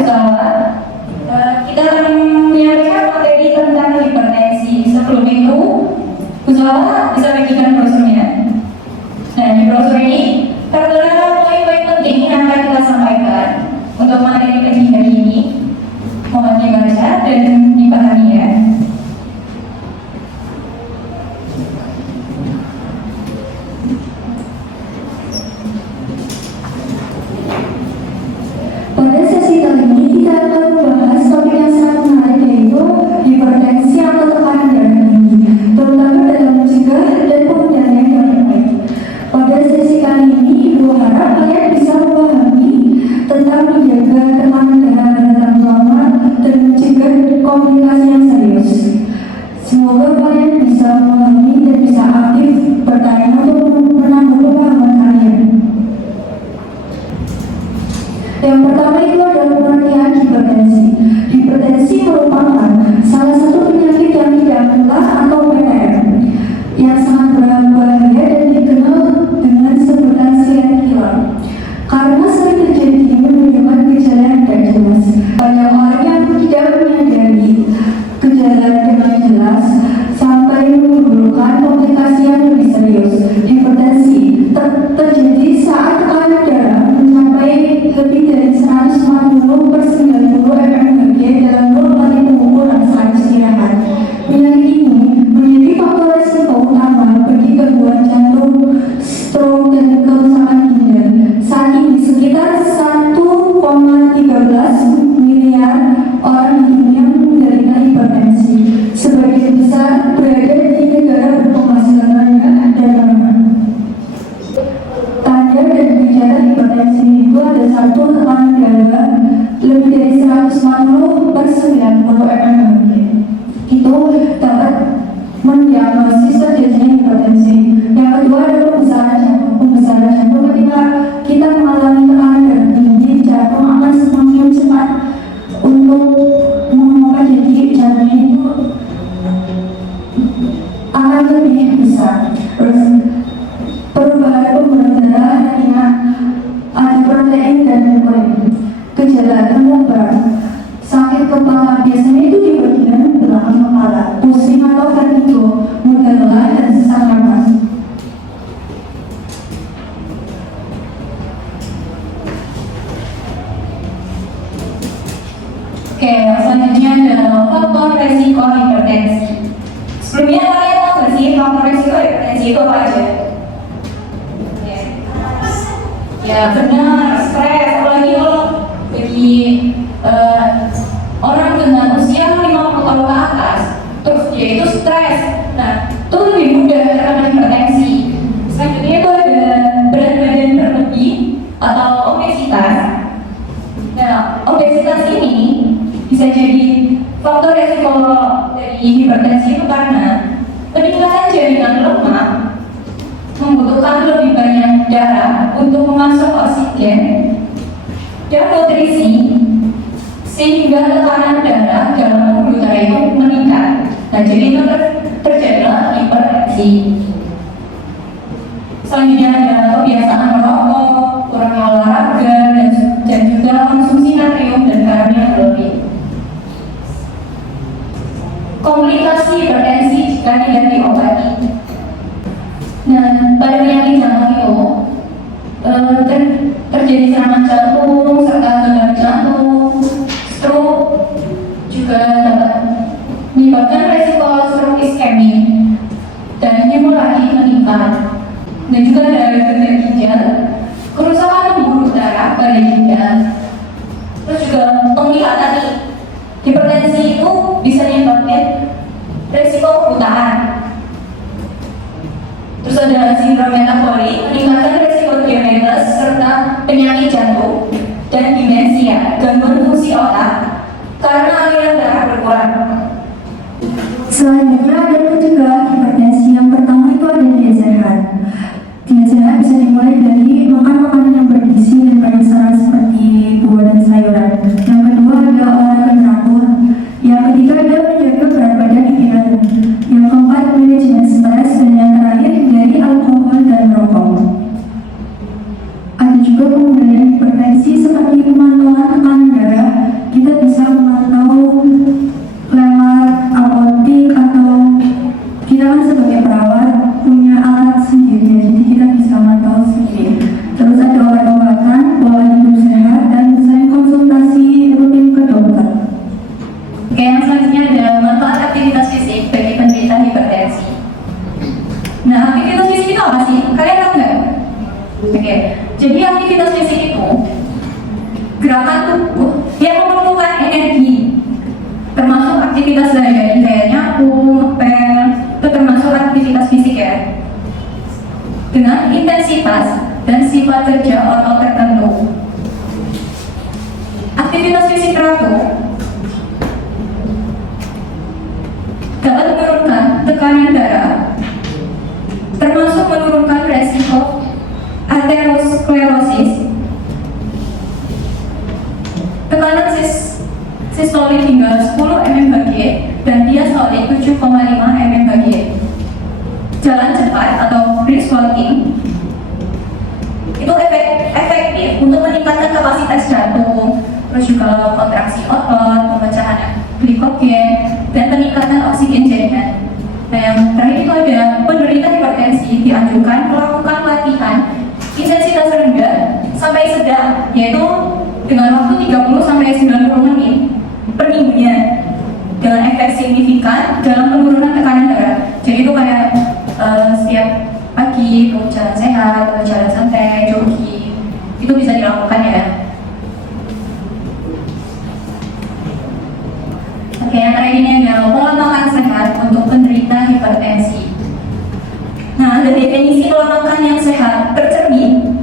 Usawa. Kita akan menyampaikan materi tentang hipertensi. Sebelum itu, Usawa bisa bagikan brosurnya. Nah, di brosur ini tertera poin-poin penting yang akan kita sampaikan untuk materi pagi hari ini. Mohon dibaca dan dipahami ya. Pada sesi kali ini kita akan membahas topik yang sangat menarik, yaitu hipertensi atau tekanan darah tinggi, terutama dalam mencegah dan pengendalian yang baik. Pada sesi kali ini, Ibu harap kalian bisa memahami tentang menjaga tekanan darah dengan lama dan mencegah komplikasi yang serius. Semoga kalian bisa memahami dan bisa aktif bertanya untuk menambah pemahaman kalian. Yang pertama itu adalah pengertian hipertensi. Hipertensi merupakan salah satu penyakit yang tidak menular atau PTM yang sangat berbahaya dan dikenal dengan sebutan silent killer. Karena sering terjadi menunjukkan gejala yang tidak jelas. Banyak orang yang tidak menyadari gejala dengan jelas sampai menimbulkan komplikasi yang lebih serius. Hipertensi terjadi saat tekanan darah mencapai lebih dari 140/90 mmHg dalam 0 kali pengukuran saat istirahat. Penyakit ini menjadi faktor resiko utama bagi gangguan jantung, stroke, dan kerusakan ginjal. Saat ini sekitar 1,13 miliar orang di dunia menderita hipertensi. Sebagian besar berada di negara berpenghasilan rendah dan lemah. Tanda dan gejala hipertensi itu ada satu, tekanan darah lebih dari 140/90 mmHg. Itu dapat mendiagnosis terjadinya hipertensi. Yang kedua adalah pembesaran jantung. Pembesaran jantung ketika kita mengalami tekanan darah tinggi, jantung akan semakin cepat untuk memompa, jadi jantungnya itu akan lebih besar. Terus perubahan pembuluh darah hanya ada protein dan poin. Gejala demam berat, sakit kepala biasanya itu di bagian belakang kepala, pusing atau vertigo, mudah lelah dan sesak napas. Oke, selanjutnya adalah faktor resiko hipertensi. Sebelumnya kalian tahu nggak sih faktor resiko hipertensi itu apa aja? Ya benar, stres. Apalagi kalau bagi orang dengan usia 50 tahun ke atas, terus dia itu stres. Nah, itu lebih mudah terkena hipertensi. Selanjutnya itu ada berat badan berlebih atau obesitas. Nah, obesitas ini bisa jadi faktor resiko dari hipertensi itu karena peningkatan jaringan lemak membutuhkan lebih banyak darah untuk memasuk oksigen dan nutrisi, sehingga tekanan darah dalam pembuluh darah itu meningkat. Nah, jadi itu terjadilah hipertensi. Selanjutnya ada kebiasaan merokok, kurang olahraga, dan juga konsumsi natrium dan garam yang berlebih. Komplikasi hipertensi jika tidak diobati. Nah, pada penyakit jantung itu terjadi serangan jantung serta gagal jantung, stroke, juga dapat menyebabkan resiko stroke iskemik dan hemoragi meningkat. Dan juga ada gagal ginjal, kerusakan pembuluh darah pada ginjal, terus juga penglihatan. Hipertensi itu bisa menyebabkan resiko kebutaan. Terus ada sindrom metabolik, meningkatkan resiko diabetes serta penyakit jantung dan demensia, gangguan fungsi otak karena aliran darah berkurang. Selanjutnya ada mencegah hipertensi. Yang pertama itu ada diet sehat. Diet sehat bisa dimulai dari makan makanan yang bergizi dan banyak serat seperti buah dan sayuran. Yang kedua ada olahraga teratur. Yang ketiga ada menjaga berat badan ideal. Yang keempat manajemen stres, dan yang terakhir hindari alkohol dan rokok. Ada juga pengendalian hipertensi seperti pemantauan tekanan darah Oke, jadi aktivitas fisik itu gerakan tubuh yang memerlukan energi, termasuk aktivitas sehari-hari kayak nyapu, ngepel, itu termasuk aktivitas fisik ya, dengan intensitas dan sifat kerja otot tertentu. Aktivitas fisik teratur dapat menurunkan tekanan darah, termasuk menurunkan resiko aterosklerosis, tekanan sistolik hingga 10 mmHg dan diastolik 7,5 mmHg. Jalan cepat atau brisk walking itu efektif untuk meningkatkan kapasitas jantung, terus juga kontraksi otot, pemecahan glikogen, dan peningkatan oksigen jaringan. Nah, yang terakhir itu ada penderita hipertensi dianjurkan melakukan latihan intensitas rendah sampai sedang, yaitu dengan waktu 30 sampai 90 menit per minggunya, dengan efek signifikan dalam penurunan tekanan darah. Jadi itu kayak setiap pagi itu jalan sehat, atau jalan santai, jogging, itu bisa dilakukan ya. Oke, yang terakhir ini adalah pola makan sehat untuk penderita hipertensi. Nah, ada definisi pola makan yang sehat tercermin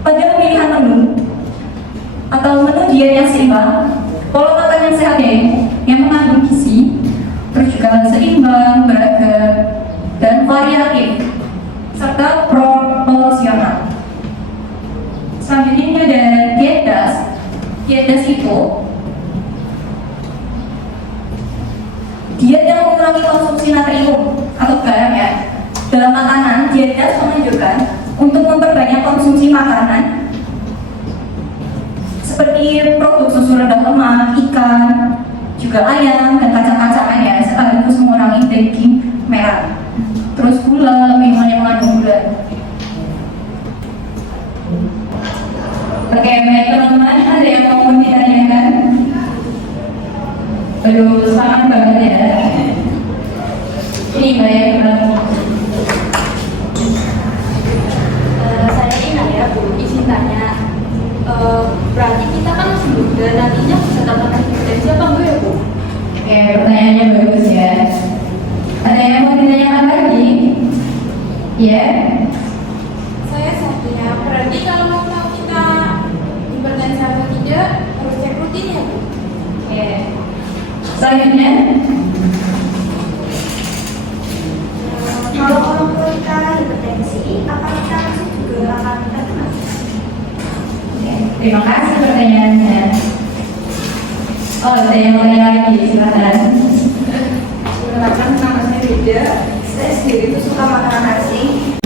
pada pemilihan menu atau menu diet yang seimbang. Pola makan yang sehat yaitu yang mengandung gizi, terus juga seimbang, beragam, dan variatif, serta proporsional. Selanjutnya ini ada diet DAS. Diet DAS itu diet yang mengurangi konsumsi natrium atau garam ya dalam makanan. Diet DAS menganjurkan untuk memperbanyak konsumsi makanan seperti produk susu rendah lemak, ikan, juga ayam dan kacang-kacangan ya, sekaligus mengurangi daging merah. Terus gula, minuman yang mengandung gula. Oke, baik teman-teman, ada yang mau ditanyakan? Aduh, sangat banget ya. Ini banyak banget. Saya ingin ya Bu, izin tanya. Berarti kita kan masih muda, nantinya bisa dapatkan hipertensi apa enggak ya Bu? Oke, pertanyaannya bagus ya. Ada yang mau ditanyakan lagi? Ya? Saya satunya, berarti kalau mau tahu kita hipertensi atau tidak harus cek rutin ya Bu? Oke. Selanjutnya, Kalau orang tua kita hipertensi, apa kita juga akan terkena? terima kasih pertanyaannya. Oh, ada yang mau tanya lagi, silakan. Silakan, nama saya Rida. Saya sendiri itu suka makanan asing.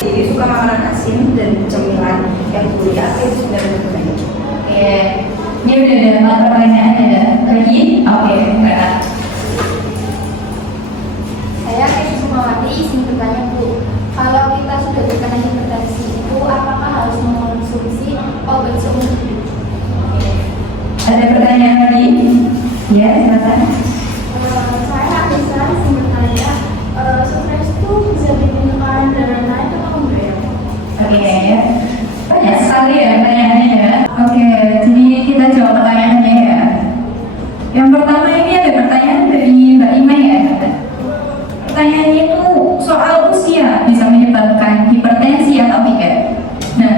Jadi suka makanan asin dan cemilan yang gurih asin sebenarnya baik. Oke, ini udah ada 4 pertanyaan ya. Lagi? Oke, baik. Saya Eki Sukmawati, izin bertanya Bu. Kalau kita sudah terkena hipertensi itu apakah harus mengonsumsi obat seumur hidup? Ada pertanyaan lagi? Ya, silakan. Saya bisa izin bertanya, stres itu bisa bikin tekanan darah naik atau enggak ya? Oke, banyak sekali ya pertanyaannya ya. Oke, jadi kita jawab pertanyaannya ya. Yang pertama ini ada pertanyaan dari Mbak Ima ya. Pertanyaannya itu soal usia bisa menyebabkan hipertensi atau tidak. Nah,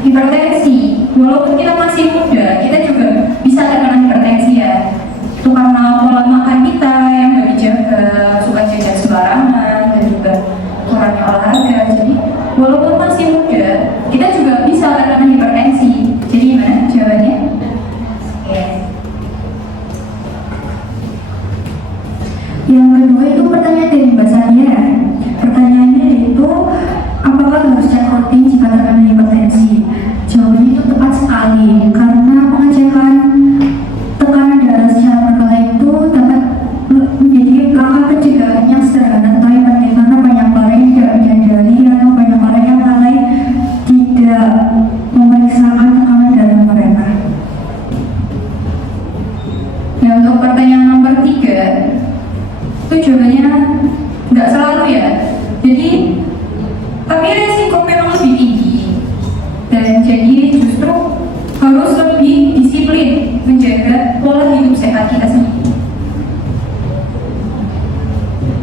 hipertensi, walaupun kita masih muda, kita juga bisa terkena hipertensi ya. Itu karena pola makan kita yang nggak dijaga, suka jajan sembarangan, dan juga kurangnya olahraga. Jadi, walaupun masih muda, kita juga bisa terkena hipertensi. Jadi gimana jawabannya? Oke. Yang kedua itu pertanyaan dari Mbak Sania. Pertanyaannya itu apakah harus cek rutin jika terkena hipertensi? Jawabannya itu tepat sekali karena pengajaran jawabannya nggak selalu ya. Jadi tapi resiko memang lebih tinggi, dan jadi justru harus lebih disiplin menjaga pola hidup sehat kita sendiri.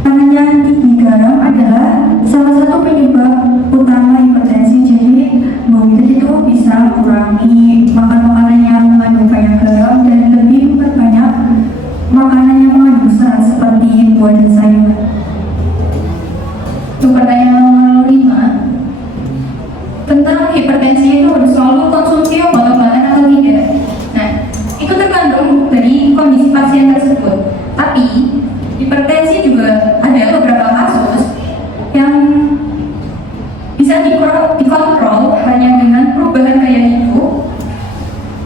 Namanya tinggi garam adalah salah satu penyebab utama hipertensi. Jadi Mbak itu bisa kurangi makan makanan yang mengandung banyak garam dan lebih memperbanyak makanan yang mengandung serat seperti buah dan sayur. Untuk pertanyaan nomor 5 tentang hipertensi itu harus selalu konsumsi obat-obatan atau tidak. Nah, itu tergantung dari kondisi pasien tersebut. Tapi hipertensi juga ada beberapa kasus yang bisa dikontrol hanya dengan perubahan gaya hidup,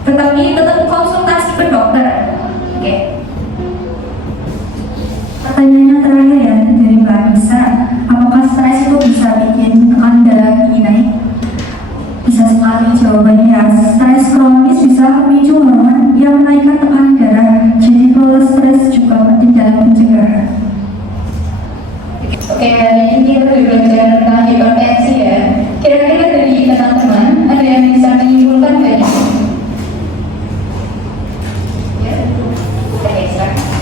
tetapi tetap konsultasi ke dokter. Oke. Pertanyaannya terakhir ya dari Mbak Anissa, apakah stres itu bisa bikin tekanan darah tinggi naik? Bisa sekali jawabannya ya. Stres kronis bisa memicu hormon yang menaikkan tekanan darah. Jadi kalau stres juga penting dalam pencegahan. Oke, hari ini kita sudah belajar tentang hipertensi ya. Kira-kira dari teman-teman ada yang bisa menyimpulkan nggak nih? Ya, oke, silakan.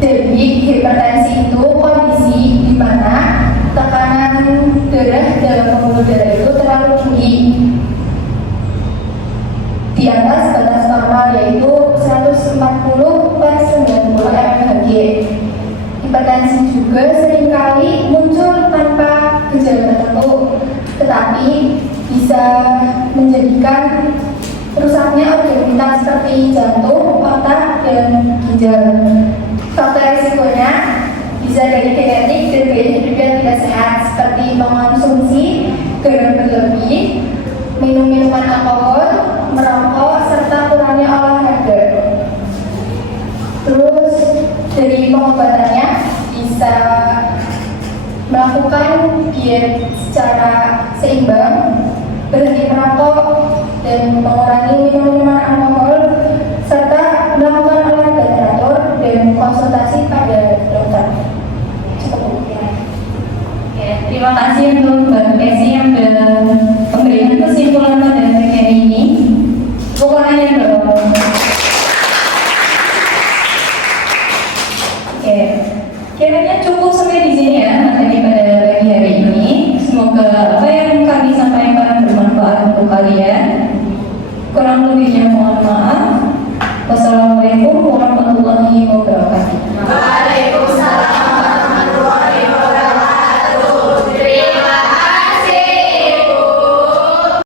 Jadi hipertensi itu kondisi di mana tekanan darah dalam pembuluh darah itu terlalu tinggi di atas batas normal, yaitu 140/90 mmHg. Hipertensi juga seringkali muncul tanpa gejala tertentu, tetapi bisa menjadikan rusaknya organ vital seperti jantung, otak, dan ginjal. Faktor risikonya bisa dari genetik dan gaya hidup yang tidak sehat, seperti mengonsumsi garam berlebih, minum minuman alkohol, merokok, serta kurangnya olahraga. Terus dari pengobatannya bisa melakukan diet secara seimbang, berhenti merokok, dan mengurangi minum minuman alkohol, serta melakukan olahraga teratur dan konsultasi pada dokter. Cukup ya. Terima kasih untuk Mbak Messi yang sudah memberikan kesimpulan pada hari ini. Pokoknya dong. Oke, kiranya cukup sampai di sini ya materi pada pagi hari ini. Semoga apa yang kami sampaikan bermanfaat untuk kalian. Kurang lebihnya mohon maaf. Wassalamualaikum warahmatullahi wabarakatuh.